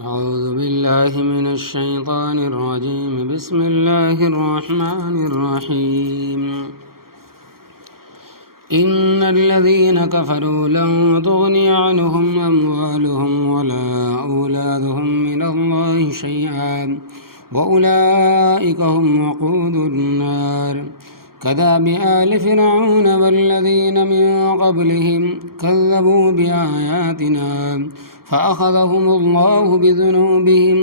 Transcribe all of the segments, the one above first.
أعوذ بالله من الشيطان الرجيم. بسم الله الرحمن الرحيم. إن الذين كفروا لن تغني عنهم أموالهم ولا أولادهم من الله شيئا وأولئك هم وقود النار. كدأب آل فرعون والذين من قبلهم كذبوا بآياتنا فأخذهم الله بذنوبهم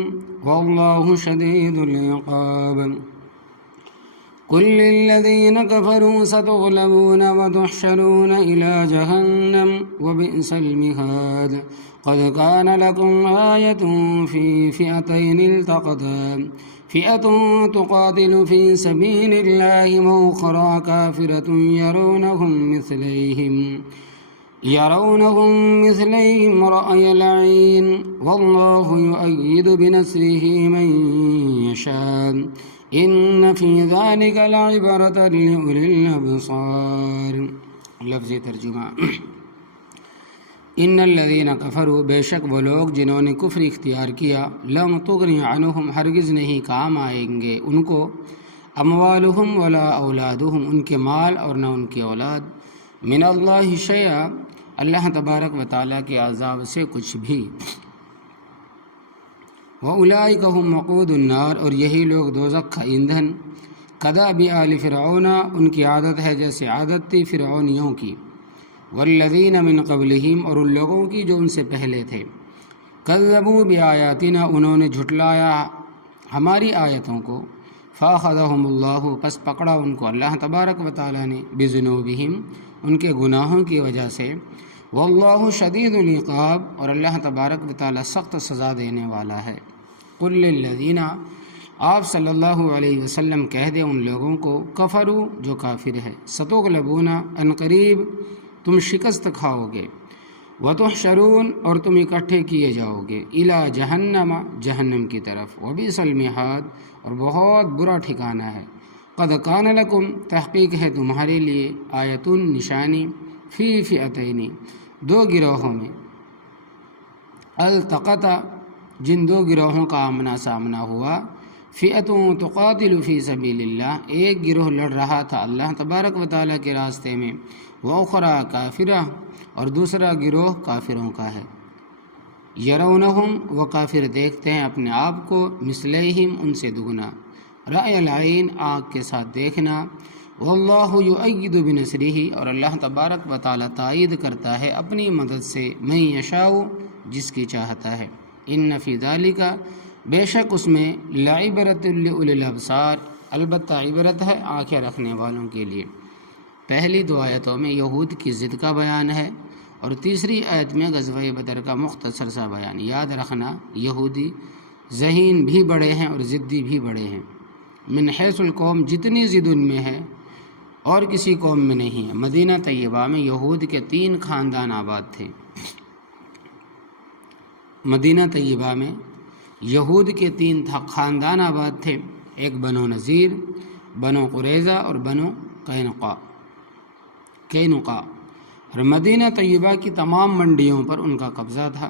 والله شديد العقاب. قل للذين كفروا ستغلبون وتحشرون إلى جهنم وبئس المهاد. قد كان لكم آية في فئتين التقتا فئة تقاتل في سبيل الله وأخرى كافرة يرونهم مثليهم رأي العين والله يؤيد بنصره من يشاء إن في ذلك لعبرة لأولي الأبصار. لفظی ترجمہ. ان الذین کفروا، بے شک وہ لوگ جنہوں نے کفر اختیار کیا، لم تغنی عنہم، ہرگز نہیں کام آئیں گے ان کو، اموالہم ولا اولادہم، ان کے مال اور نہ ان کی اولاد، من اللہ شیئا، اللہ تبارک و تعالیٰ کے عذاب سے کچھ بھی، وَأُولَئِكَ هُمْ وَقُودُ النَّارِ، اور یہی لوگ دوزخ کا ایندھن، کدأب آل فرعون، ان کی عادت ہے جیسے عادت تھی فرعونیوں کی، والذین من قبلہم، اور ان لوگوں کی جو ان سے پہلے تھے، کذبوا بآیاتنا، انہوں نے جھٹلایا ہماری آیتوں کو، فاخذہم اللہ، پس پکڑا ان کو اللہ تبارک و تعالیٰ نے، بذنوبہم، ان کے گناہوں کی وجہ سے، واللہ شدید العقاب، اور اللہ تبارک و تعالیٰ سخت سزا دینے والا ہے. قل للذین، آپ صلی اللہ علیہ وسلم کہہ دیں ان لوگوں کو، کفروا، جو کافر ہے، ستغلبون، ان قریب تم شکست کھاؤ گے، وتحشرون، اور تم اکٹھے کیے جاؤ گے، الی جہنم، جہنم کی طرف، وبئس المہاد، اور بہت برا ٹھکانہ ہے. قد کان لکم، تحقیق ہے تمہارے لیے، آیتن، نشانی، فی فئتین، دو گروہوں میں، التقطا، جن دو گروہوں کا آمنا سامنا ہوا، فئۃ تقاتل فی سبیل اللہ، ایک گروہ لڑ رہا تھا اللہ تبارک و تعالیٰ کے راستے میں، وأخری کافرہ، اور دوسرا گروہ کافروں کا ہے، یرونہم، وہ کافر دیکھتے ہیں اپنے آپ کو، مثلیہم، ان سے دگنا، رأی العین، آنکھ کے ساتھ دیکھنا، واللہ یؤید بنصرہ، اور اللہ تبارک و تعالیٰ تائید کرتا ہے اپنی مدد سے، من یشاء، جس کی چاہتا ہے، ان فی ذلک، بے شک اس میں، لعبرۃ لأولی الابصار، البتہ عبرت ہے آنکھیں رکھنے والوں کے لیے. پہلی دو آیتوں میں یہود کی ضد کا بیان ہے، اور تیسری آیت میں غزوہ بدر کا مختصر سا بیان. یاد رکھنا، یہودی ذہین بھی بڑے ہیں اور ضدی بھی بڑے ہیں. من حیث القوم، جتنی ضد ان میں ہے اور کسی قوم میں نہیں ہے. مدینہ طیبہ میں یہود کے 3 خاندان آباد تھے. مدینہ طیبہ میں یہود کے 3 خاندان آباد تھے، ایک بنو نذیر، بنو قریظہ اور بنو قینقاع. اور مدینہ طیبہ کی تمام منڈیوں پر ان کا قبضہ تھا،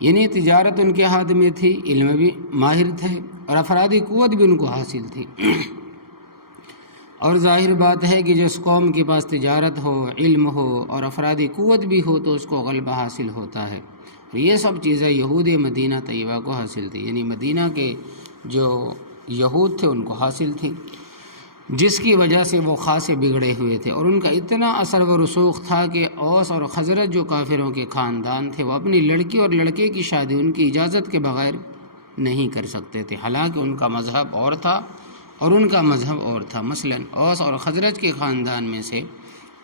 یعنی تجارت ان کے ہاتھ میں تھی، علم بھی ماہر تھے، اور افرادی قوت بھی ان کو حاصل تھی. اور ظاہر بات ہے کہ جس قوم کے پاس تجارت ہو، علم ہو اور افرادی قوت بھی ہو تو اس کو غلبہ حاصل ہوتا ہے. اور یہ سب چیزیں یہود مدینہ طیبہ کو حاصل تھی، یعنی مدینہ کے جو یہود تھے ان کو حاصل تھی، جس کی وجہ سے وہ خاصے بگڑے ہوئے تھے. اور ان کا اتنا اثر و رسوخ تھا کہ اوس اور خزرج جو کافروں کے خاندان تھے، وہ اپنی لڑکی اور لڑکے کی شادی ان کی اجازت کے بغیر نہیں کر سکتے تھے، حالانکہ ان کا مذہب اور تھا اور ان کا مذہب اور تھا. مثلا اوس اور خزرج کے خاندان میں سے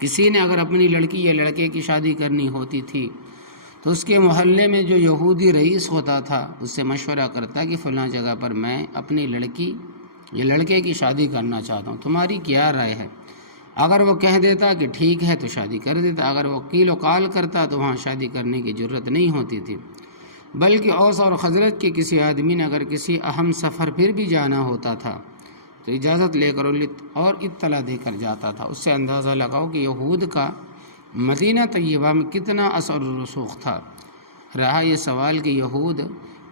کسی نے اگر اپنی لڑکی یا لڑکے کی شادی کرنی ہوتی تھی تو اس کے محلے میں جو یہودی رئیس ہوتا تھا اس سے مشورہ کرتا کہ فلاں جگہ پر میں اپنی لڑکی یا لڑکے کی شادی کرنا چاہتا ہوں، تمہاری کیا رائے ہے؟ اگر وہ کہہ دیتا کہ ٹھیک ہے تو شادی کر دیتا، اگر وہ قیل و قال کرتا تو وہاں شادی کرنے کی جرت نہیں ہوتی تھی. بلکہ اوس اور خزرج کے کسی آدمی نے اگر کسی اہم سفر پھر بھی جانا ہوتا تھا تو اجازت لے کر اور اطلاع دے کر جاتا تھا. اس سے اندازہ لگاؤ کہ یہود کا مدینہ طیبہ میں کتنا اثر و رسوخ تھا. رہا یہ سوال کہ یہود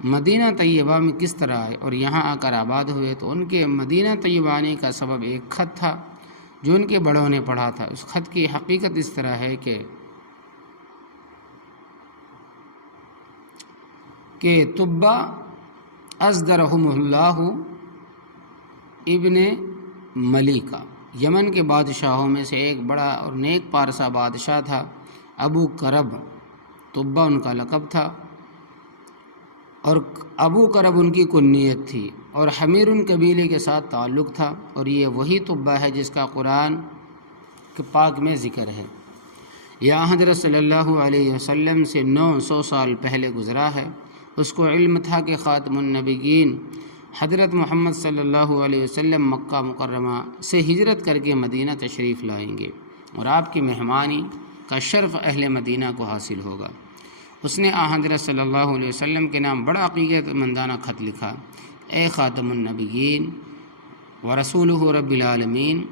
مدینہ طیبہ میں کس طرح آئے اور یہاں آ کر آباد ہوئے، تو ان کے مدینہ طیبہ آنے کا سبب ایک خط تھا جو ان کے بڑوں نے پڑھا تھا۔ اس خط کی حقیقت اس طرح ہے کہ طبہ ازدرہم اللہ ابن ملیکہ، یمن کے بادشاہوں میں سے ایک بڑا اور نیک پارسا بادشاہ تھا، ابو کرب طبہ ان کا لقب تھا، اور ابو کرب ان کی کنیت تھی، اور حمیر قبیلے کے ساتھ تعلق تھا، اور یہ وہی طبہ ہے جس کا قرآن کے پاک میں ذکر ہے۔ یہ حضرت صلی اللہ علیہ وسلم سے 900 سال پہلے گزرا ہے۔ اس کو علم تھا کہ خاتم النبیین حضرت محمد صلی اللہ علیہ وسلم مکہ مکرمہ سے ہجرت کر کے مدینہ تشریف لائیں گے، اور آپ کی مہمانی کا شرف اہل مدینہ کو حاصل ہوگا۔ اس نے حضرت صلی اللہ علیہ وسلم کے نام بڑا عقیدت مندانہ خط لکھا: اے خاتم النبیین ورسولہ رب العالمین،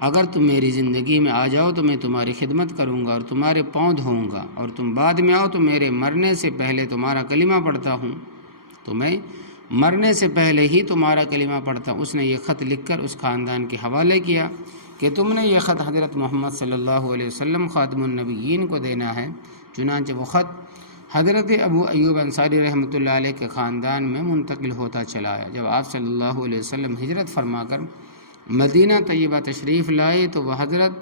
اگر تم میری زندگی میں آ جاؤ تو میں تمہاری خدمت کروں گا اور تمہارے پاؤں دھوؤں گا، اور تم بعد میں آؤ تو میرے مرنے سے پہلے تمہارا کلمہ پڑھتا ہوں، تو میں مرنے سے پہلے ہی تمہارا کلمہ پڑھتا ہوں۔ اس نے یہ خط لکھ کر اس خاندان کے حوالے کیا کہ تم نے یہ خط حضرت محمد صلی اللہ علیہ وسلم خاتم النبیین کو دینا ہے۔ چنانچہ وہ خط حضرت ابو ایوب انصاری رحمۃ اللہ علیہ کے خاندان میں منتقل ہوتا چلا آیا۔ جب آپ صلی اللہ علیہ وسلم ہجرت فرما کر مدینہ طیبہ تشریف لائے تو وہ حضرت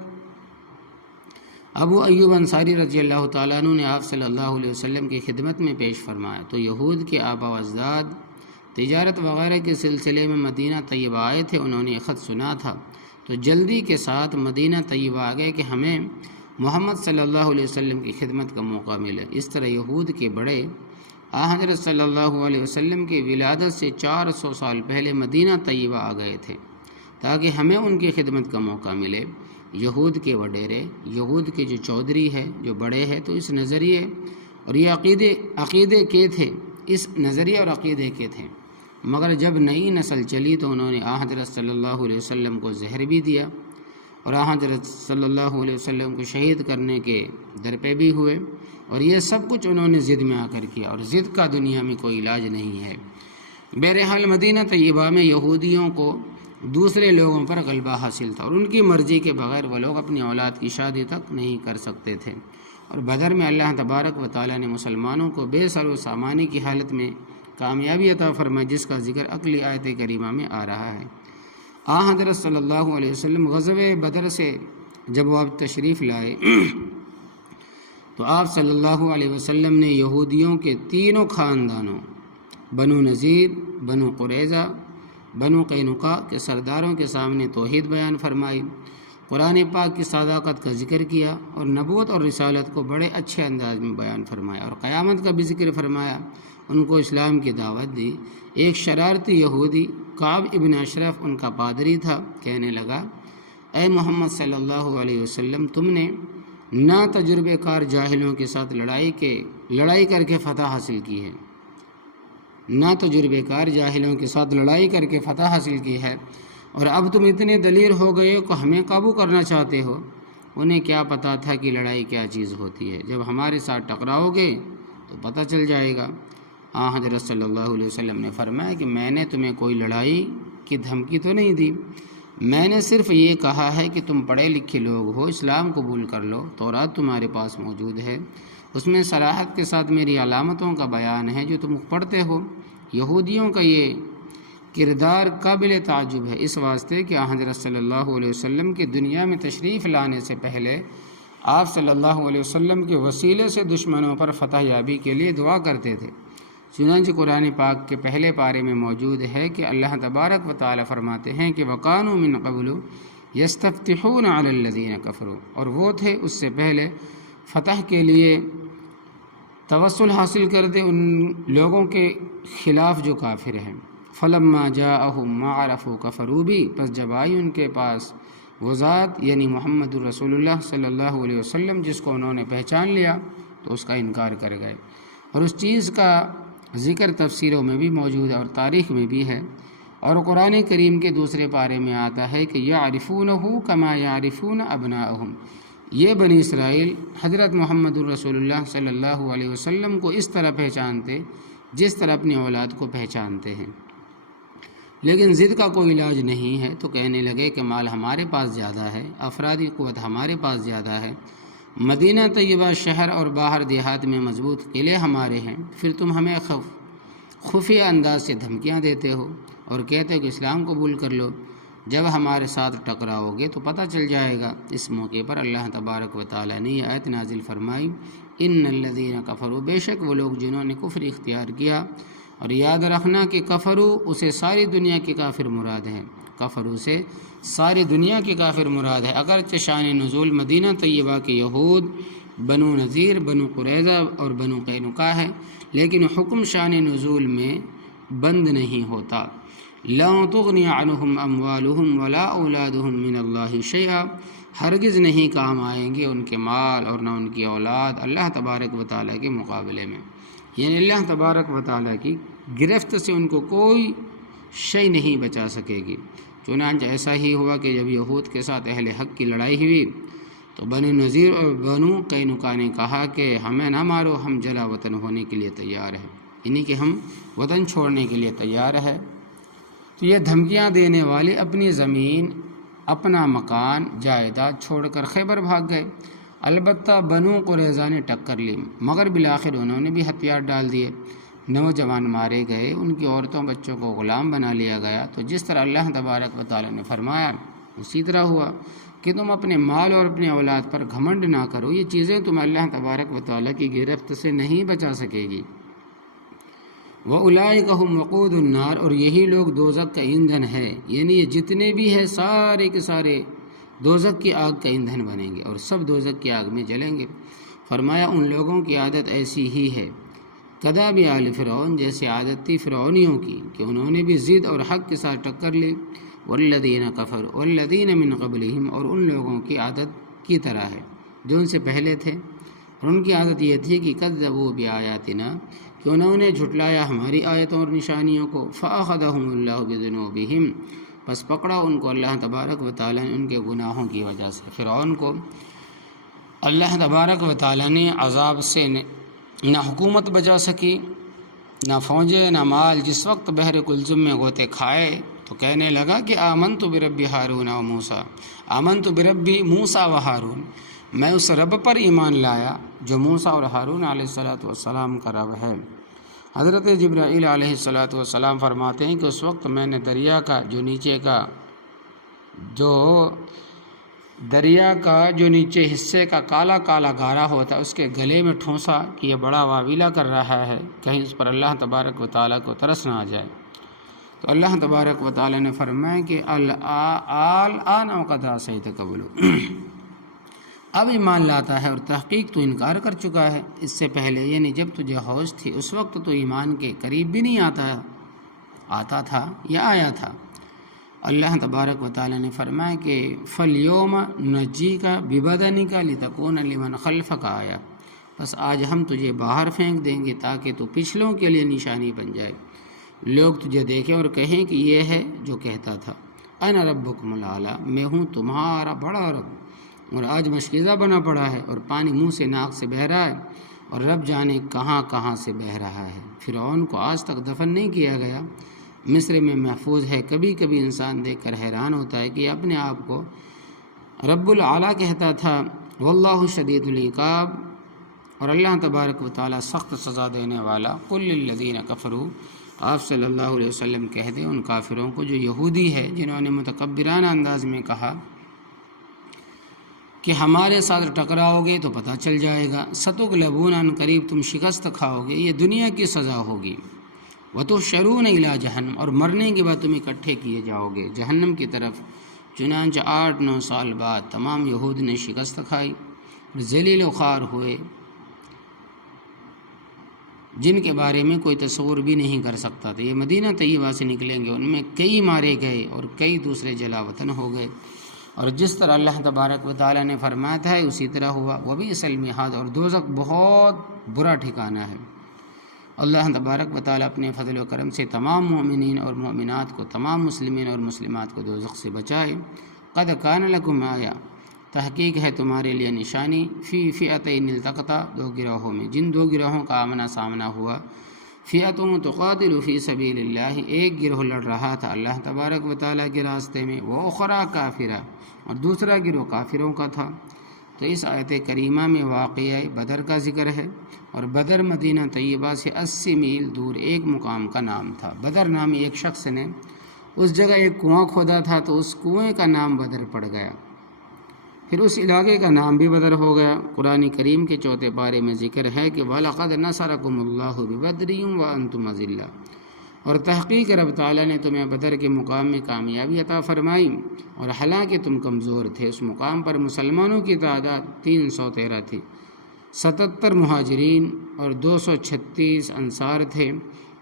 ابو ایوب انصاری رضی اللہ تعالیٰ عنہ نے آپ صلی اللہ علیہ وسلم کی خدمت میں پیش فرمایا، تو یہود کے آبا و اجداد تجارت وغیرہ کے سلسلے میں مدینہ طیبہ آئے تھے، انہوں نے یہ خط سنا تھا تو جلدی کے ساتھ مدینہ طیبہ آ گئے کہ ہمیں محمد صلی اللہ علیہ وسلم کی خدمت کا موقع ملے۔ اس طرح یہود کے بڑے حضرت صلی اللہ علیہ وسلم کی ولادت سے 400 سال پہلے مدینہ طیبہ آ گئے تھے تاکہ ہمیں ان کی خدمت کا موقع ملے۔ یہود کے وڈیرے، یہود کے جو چودھری ہے، جو بڑے ہیں، تو اس نظریے اور یہ عقیدے کے تھے، اس نظریے اور عقیدے کے تھے، مگر جب نئی نسل چلی تو انہوں نے حضرت صلی اللہ علیہ وسلم کو زہر بھی دیا، اور حضرت صلی اللہ علیہ وسلم کو شہید کرنے کے در پہ بھی ہوئے، اور یہ سب کچھ انہوں نے ضد میں آ کر کیا، اور ضد کا دنیا میں کوئی علاج نہیں ہے۔ بہرحال مدینہ طیبہ میں یہودیوں کو دوسرے لوگوں پر غلبہ حاصل تھا، اور ان کی مرضی کے بغیر وہ لوگ اپنی اولاد کی شادی تک نہیں کر سکتے تھے، اور بدر میں اللہ تبارک و تعالیٰ نے مسلمانوں کو بے سر و سامانی کی حالت میں کامیابی عطا فرمائی، جس کا ذکر اگلی آیت کریمہ میں آ رہا ہے۔ حضرت صلی اللہ علیہ وسلم غزوہ بدر سے جب وہ آپ تشریف لائے تو آپ صلی اللہ علیہ وسلم نے یہودیوں کے تینوں خاندانوں بنو نذیر، بنو قریظہ، بنو قینقاع کے سرداروں کے سامنے توحید بیان فرمائی، قرآن پاک کی صداقت کا ذکر کیا، اور نبوت اور رسالت کو بڑے اچھے انداز میں بیان فرمایا، اور قیامت کا بھی ذکر فرمایا، ان کو اسلام کی دعوت دی۔ ایک شرارتی یہودی کعب ابن اشرف ان کا پادری تھا، کہنے لگا: اے محمد صلی اللہ علیہ وسلم، تم نے نا تجربے کار جاہلوں کے ساتھ لڑائی کر کے فتح حاصل کی ہے، نا تجربے کار جاہلوں کے ساتھ لڑائی کر کے فتح حاصل کی ہے، اور اب تم اتنے دلیر ہو گئے ہو کہ ہمیں قابو کرنا چاہتے ہو۔ انہیں کیا پتہ تھا کہ لڑائی کیا چیز ہوتی ہے، جب ہمارے ساتھ ٹکراؤ گے تو پتہ چل جائے گا۔ حضرت صلی اللہ علیہ وسلم نے فرمایا کہ میں نے تمہیں کوئی لڑائی کی دھمکی تو نہیں دی، میں نے صرف یہ کہا ہے کہ تم پڑھے لکھے لوگ ہو، اسلام قبول کر لو، تورات تمہارے پاس موجود ہے، اس میں صراحت کے ساتھ میری علامتوں کا بیان ہے جو تم پڑھتے ہو۔ یہودیوں کا یہ کردار قابل تعجب ہے، اس واسطے کہ حضرت صلی اللہ علیہ وسلم کی دنیا میں تشریف لانے سے پہلے آپ صلی اللہ علیہ وسلم کے وسیلے سے دشمنوں پر فتح یابی کے لیے دعا کرتے تھے۔ چنانچہ قرآن پاک کے پہلے پارے میں موجود ہے کہ اللہ تبارک و تعالی فرماتے ہیں کہ وَقَانُوا مِن قَبْلُ يَسْتَفْتِحُونَ عَلَى الَّذِينَ كَفَرُوا، اور وہ تھے اس سے پہلے فتح کے لیے توسل حاصل کرتے ان لوگوں کے خلاف جو کافر ہیں۔ فَلَمَّا جَاءَهُم مَّا عَرَفُوا كَفَرُوا بِهِ، پس جب آئی ان کے پاس وہ ذات یعنی محمد الرسول اللہ صلی اللہ علیہ وسلم جس کو انہوں نے پہچان لیا تو اس کا انکار کر گئے، اور اس چیز کا ذکر تفسیروں میں بھی موجود ہے اور تاریخ میں بھی ہے، اور قرآن کریم کے دوسرے پارے میں آتا ہے کہ یعرفونہ کما یعرفون ابناءہم، یہ بنی اسرائیل حضرت محمد الرسول اللہ صلی اللہ علیہ وسلم کو اس طرح پہچانتے جس طرح اپنی اولاد کو پہچانتے ہیں، لیکن ضد کا کوئی علاج نہیں ہے تو کہنے لگے کہ مال ہمارے پاس زیادہ ہے، افرادی قوت ہمارے پاس زیادہ ہے، مدینہ طیبہ شہر اور باہر دیہات میں مضبوط قلعے ہمارے ہیں، پھر تم ہمیں خفیہ انداز سے دھمکیاں دیتے ہو اور کہتے ہو کہ اسلام قبول کر لو، جب ہمارے ساتھ ٹکراؤ گے تو پتہ چل جائے گا۔ اس موقع پر اللہ تبارک و تعالیٰ نے یہ آیت نازل فرمائی، ان الذین کفروا، بے شک وہ لوگ جنہوں نے کفر اختیار کیا، اور یاد رکھنا کہ کفروا اسے ساری دنیا کے کافر مراد ہیں، کفروا سے ساری دنیا کے کافر مراد ہے، اگرچہ شان نزول مدینہ طیبہ کے یہود، بنو نذیر، بنو قریظہ اور بنو قینقاع ہے، لیکن حکم شان نزول میں بند نہیں ہوتا۔ لا تغنی عنہم اموالہم ولا اولادہم من اللہ شیئا، ہرگز نہیں کام آئیں گے ان کے مال اور نہ ان کی اولاد اللہ تبارک و تعالیٰ کے مقابلے میں، یعنی اللہ تبارک و تعالیٰ کی گرفت سے ان کو کوئی شے نہیں بچا سکے گی۔ چنانچہ ایسا ہی ہوا کہ جب یہود کے ساتھ اہل حق کی لڑائی ہوئی تو بنو نذیر اور بنو قینقاع نے کہا کہ ہمیں نہ مارو، ہم جلا وطن ہونے کے لیے تیار ہیں، یعنی کہ ہم وطن چھوڑنے کے لیے تیار ہے۔ تو یہ دھمکیاں دینے والے اپنی زمین، اپنا مکان، جائیداد چھوڑ کر خیبر بھاگ گئے۔ البتہ بنو قریظہ نے ٹکر لی، مگر بالآخر انہوں نے بھی ہتھیار ڈال دیے، نوجوان مارے گئے، ان کی عورتوں بچوں کو غلام بنا لیا گیا۔ تو جس طرح اللہ تبارک و تعالیٰ نے فرمایا اسی طرح ہوا کہ تم اپنے مال اور اپنی اولاد پر گھمنڈ نہ کرو، یہ چیزیں تمہیں اللہ تبارک و تعالیٰ کی گرفت سے نہیں بچا سکے گی۔ وَأُولَٰئِكَ هُمْ وَقُودُ النَّارِ، اور یہی لوگ دوزخ کا ایندھن ہے، یعنی یہ جتنے بھی ہیں سارے کے سارے دوزخ کی آگ کا ایندھن بنیں گے اور سب دوزخ کی آگ میں جلیں گے۔ فرمایا ان لوگوں کی عادت ایسی ہی ہے، کداب آل فرعون، جیسے عادت تھی فرعونیوں کی کہ انہوں نے بھی ضد اور حق کے ساتھ ٹکر لی، والذین کفروا والذین من قبلہم، اور ان لوگوں کی عادت کی طرح ہے جو ان سے پہلے تھے، اور ان کی عادت یہ تھی کہ کذبوا بآیاتنا، کہ انہوں نے جھٹلایا ہماری آیتوں اور نشانیوں کو، فأخذہم اللہ بذنوبہم، پس پکڑا ان کو اللہ تبارک و تعالیٰ نے ان کے گناہوں کی وجہ سے۔ فرعون کو اللہ تبارک و تعالیٰ نے عذاب سے نہ حکومت بچا سکی، نہ فوجیں، نہ مال۔ جس وقت بحر کلثم میں غوطے کھائے تو کہنے لگا کہ آمنت برب ہارون و موسیٰ، آمنت برب موسیٰ و ہارون، میں اس رب پر ایمان لایا جو موسیٰ اور ہارون علیہ السلام کا رب ہے۔ حضرت جبرائیل علیہ السلام فرماتے ہیں کہ اس وقت میں نے دریا کا جو نیچے حصے کا کالا کالا گارا ہوتا ہے اس کے گلے میں ٹھونسا کہ یہ بڑا واویلا کر رہا ہے، کہیں اس پر اللہ تبارک و تعالیٰ کو ترس نہ آ جائے۔ تو اللہ تبارک و تعالیٰ نے فرمایا کہ الآن وقد عصیت قبل، اب ایمان لاتا ہے اور تحقیق تو انکار کر چکا ہے اس سے پہلے، یعنی جب تجھے ہوش تھی اس وقت تو ایمان کے قریب بھی نہیں آتا تھا یا آیا تھا۔ اللہ تبارک و تعالیٰ نے فرمایا کہ فَالْيَوْمَ نُنَجِّيكَ بِبَدَنِكَ لِتَكُونَ لِمَنْ خَلْفَكَ آیَةً، بس آج ہم تجھے باہر پھینک دیں گے تاکہ تو پچھلوں کے لیے نشانی بن جائے، لوگ تجھے دیکھیں اور کہیں کہ یہ ہے جو کہتا تھا، انا ربکم الاعلی، میں ہوں تمہارا بڑا رب، اور آج مشکیزہ بنا پڑا ہے اور پانی منہ سے ناک سے بہہ رہا ہے اور رب جانے کہاں کہاں سے بہہ رہا ہے۔ فرعون کو آج تک دفن نہیں کیا گیا، مصر میں محفوظ ہے۔ کبھی کبھی انسان دیکھ کر حیران ہوتا ہے کہ اپنے آپ کو رب العالی کہتا تھا، واللہ شدید العقاب، اور اللہ تبارک و تعالیٰ سخت سزا دینے والا۔ قل للذین کفروا، آپ صلی اللہ علیہ وسلم کہہ دیں ان کافروں کو جو یہودی ہے جنہوں نے متکبرانہ انداز میں کہا کہ ہمارے ساتھ ٹکراؤ گے تو پتہ چل جائے گا، ستغلبون، ان قریب تم شکست کھاؤ گے، یہ دنیا کی سزا ہوگی، وتحشرون الی جہنم، اور مرنے کے بعد تم اکٹھے کیے جاؤ گے جہنم کی طرف۔ چنانچہ 8-9 سال بعد تمام یہود نے شکست کھائی اور ذلیل و خوار ہوئے، جن کے بارے میں کوئی تصور بھی نہیں کر سکتا تھا۔ یہ مدینہ طیبہ سے نکلیں گے، ان میں کئی مارے گئے اور کئی دوسرے جلا وطن ہو گئے، اور جس طرح اللہ تبارک و تعالیٰ نے فرمایا تھا اسی طرح ہوا۔ وبئس المہاد، اور دوزخ بہت برا ٹھکانہ ہے۔ اللہ تبارک و تعالیٰ اپنے فضل و کرم سے تمام مومنین اور مومنات کو، تمام مسلمین اور مسلمات کو دوزخ سے بچائے۔ قد کان لکم آیا، تحقیق ہے تمہارے لیے نشانی، فی فئتین التقطا، 2 گروہوں میں، جن 2 گروہوں کا آمنا سامنا ہوا، فئۃ تقاتل فی سبیل اللہ، ایک گروہ لڑ رہا تھا اللہ تبارک و تعالیٰ کے راستے میں، وأخری کافرہ، اور دوسرا گروہ کافروں کا تھا۔ تو اس آیت کریمہ میں واقعہ بدر کا ذکر ہے، اور بدر مدینہ طیبہ سے 80 میل دور ایک مقام کا نام تھا۔ بدر نامی ایک شخص نے اس جگہ ایک کنواں کھودا تھا، تو اس کنویں کا نام بدر پڑ گیا، پھر اس علاقے کا نام بھی بدر ہو گیا۔ قرآن کریم کے 4 پارے میں ذکر ہے کہ وَلَقَدْ نَصَرَكُمُ اللَّهُ بِبَدْرٍ وَأَنْتُمْ أَذِلَّةٌ، اور تحقیق رب تعالیٰ نے تمہیں بدر کے مقام میں کامیابی عطا فرمائی، اور حالانکہ تم کمزور تھے۔ اس مقام پر مسلمانوں کی تعداد 313 تھی، 77 مہاجرین اور 236 انصار تھے،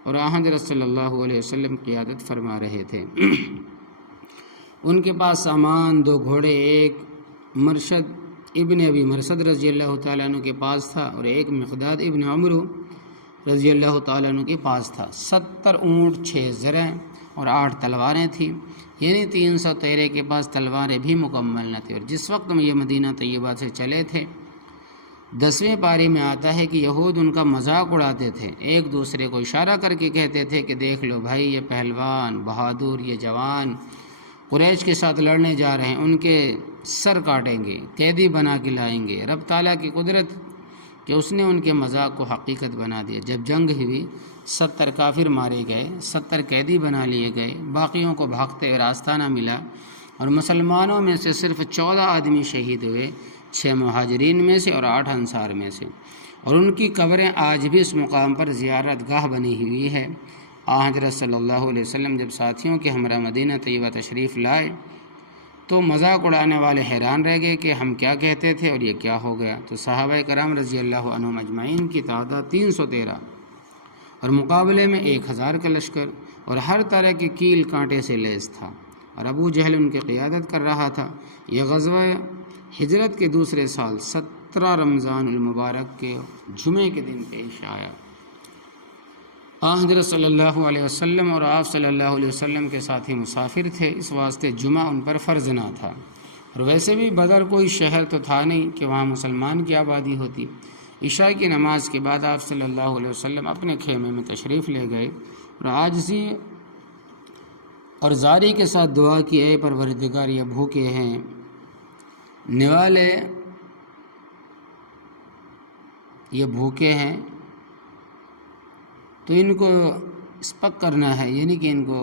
اور حضرت صلی اللہ علیہ وسلم قیادت فرما رہے تھے۔ ان کے پاس سامان 2 گھوڑے، ایک مرشد ابن ابی مرشد رضی اللہ تعالیٰ عنہ کے پاس تھا، اور ایک مقداد ابن عمرو رضی اللہ تعالیٰ عنہ کے پاس تھا۔ 70 اونٹ، 6 زرہیں اور 8 تلواریں تھیں، یعنی 313 کے پاس تلواریں بھی مکمل نہ تھیں۔ اور جس وقت میں یہ مدینہ طیبہ سے چلے تھے، 10ویں پارے میں آتا ہے کہ یہود ان کا مذاق اڑاتے تھے، ایک دوسرے کو اشارہ کر کے کہتے تھے کہ دیکھ لو بھائی، یہ پہلوان بہادر، یہ جوان قریش کے ساتھ لڑنے جا رہے ہیں، ان کے سر کاٹیں گے، قیدی بنا کے لائیں گے۔ رب تعالیٰ کی قدرت کہ اس نے ان کے مذاق کو حقیقت بنا دیا۔ جب جنگ ہوئی، 70 کافر مارے گئے، 70 قیدی بنا لیے گئے، باقیوں کو بھاگتے راستہ نہ ملا، اور مسلمانوں میں سے صرف 14 آدمی شہید ہوئے، 6 مہاجرین میں سے اور 8 انصار میں سے، اور ان کی قبریں آج بھی اس مقام پر زیارت گاہ بنی ہوئی ہے۔ حضرت صلی اللہ علیہ وسلم جب ساتھیوں کے ہمراہ مدینہ طیبہ تشریف لائے تو مذاق اڑانے والے حیران رہ گئے کہ ہم کیا کہتے تھے اور یہ کیا ہو گیا۔ تو صحابہ کرام رضی اللہ عنہم اجمعین کی تعداد 313، اور مقابلے میں 1000 کا لشکر، اور ہر طرح کے کیل کانٹے سے لیس تھا، اور ابو جہل ان کی قیادت کر رہا تھا۔ یہ غزوہ ہجرت کے دوسرے سال 17 رمضان المبارک کے جمعے کے دن پیش آیا۔ حضرت صلی اللہ علیہ وسلم اور آپ صلی اللہ علیہ وسلم کے ساتھی مسافر تھے، اس واسطے جمعہ ان پر فرض نہ تھا، اور ویسے بھی بدر کوئی شہر تو تھا نہیں کہ وہاں مسلمان کی آبادی ہوتی۔ عشاء کی نماز کے بعد آپ صلی اللہ علیہ وسلم اپنے خیمے میں تشریف لے گئے، اور عاجزی اور زاری کے ساتھ دعا کی، اے پروردگار، یہ بھوکے ہیں، نوالے یہ بھوکے ہیں، تو ان کو اسپک کرنا ہے، یعنی کہ ان کو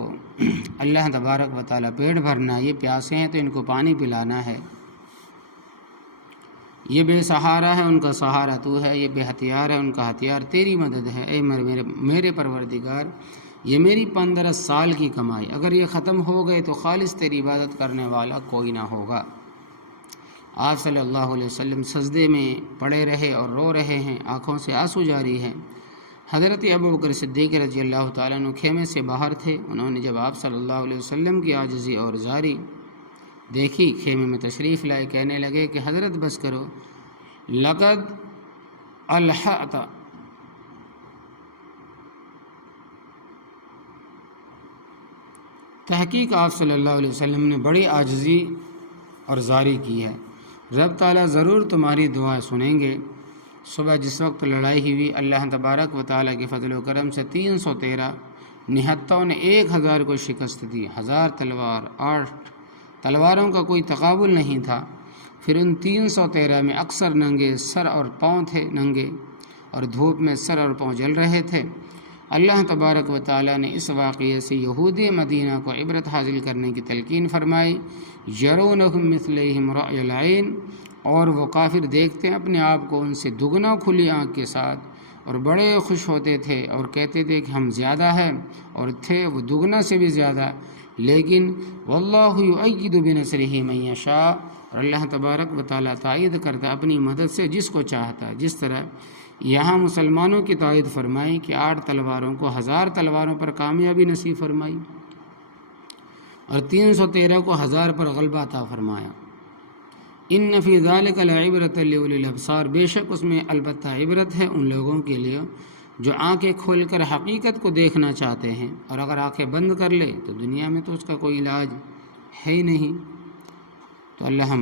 اللہ تبارک و تعالیٰ پیٹ بھرنا ہے۔ یہ پیاسے ہیں تو ان کو پانی پلانا ہے۔ یہ بے سہارا ہے، ان کا سہارا تو ہے۔ یہ بے ہتھیار ہے، ان کا ہتھیار تیری مدد ہے۔ اے میرے پروردگار، یہ میری 15 سال کی کمائی، اگر یہ ختم ہو گئے تو خالص تیری عبادت کرنے والا کوئی نہ ہوگا۔ آپ صلی اللہ علیہ وسلم سجدے میں پڑے رہے اور رو رہے ہیں، آنکھوں سے آنسو جاری ہیں۔ حضرت ابوبکر صدیق رضی اللہ تعالیٰ عنہ خیمے سے باہر تھے، انہوں نے جب آپ صلی اللہ علیہ وسلم کی عاجزی اور زاری دیکھی، خیمے میں تشریف لائے، کہنے لگے کہ حضرت بس کرو، لقد الحت، تحقیق آپ صلی اللہ علیہ وسلم نے بڑی عاجزی اور زاری کی ہے، رب تعالیٰ ضرور تمہاری دعائیں سنیں گے۔ صبح جس وقت لڑائی ہوئی، اللہ تبارک و تعالیٰ کے فضل و کرم سے 313 نہتوں نے 1000 کو شکست دی، 1000 تلوار، 8 تلواروں کا کوئی تقابل نہیں تھا۔ پھر ان 313 میں اکثر ننگے سر اور پاؤں تھے، ننگے اور دھوپ میں سر اور پاؤں جل رہے تھے۔ اللہ تبارک و تعالیٰ نے اس واقعے سے یہودی مدینہ کو عبرت حاصل کرنے کی تلقین فرمائی۔ یرونہم مثلیہم رأی العین، اور وہ کافر دیکھتے ہیں اپنے آپ کو ان سے دگنا کھلی آنکھ کے ساتھ، اور بڑے خوش ہوتے تھے اور کہتے تھے کہ ہم زیادہ ہیں، اور تھے وہ دگنا سے بھی زیادہ۔ لیکن واللہ یؤید بنصرہ من یشاء، اور اللہ تبارک و تعالیٰ تائید کرتا اپنی مدد سے جس کو چاہتا ہے۔ جس طرح یہاں مسلمانوں کی تائید فرمائی کہ 8 تلواروں کو 1000 تلواروں پر کامیابی نصیب فرمائی، اور 313 کو 1000 پر غلبہ عطا فرمایا۔ ان فی ذلک لعبرۃ لاولی الابصار، بے شک اس میں البتہ عبرت ہے ان لوگوں کے لیے جو آنکھیں کھول کر حقیقت کو دیکھنا چاہتے ہیں، اور اگر آنکھیں بند کر لے تو دنیا میں تو اس کا کوئی علاج ہے ہی نہیں۔ تو اللہ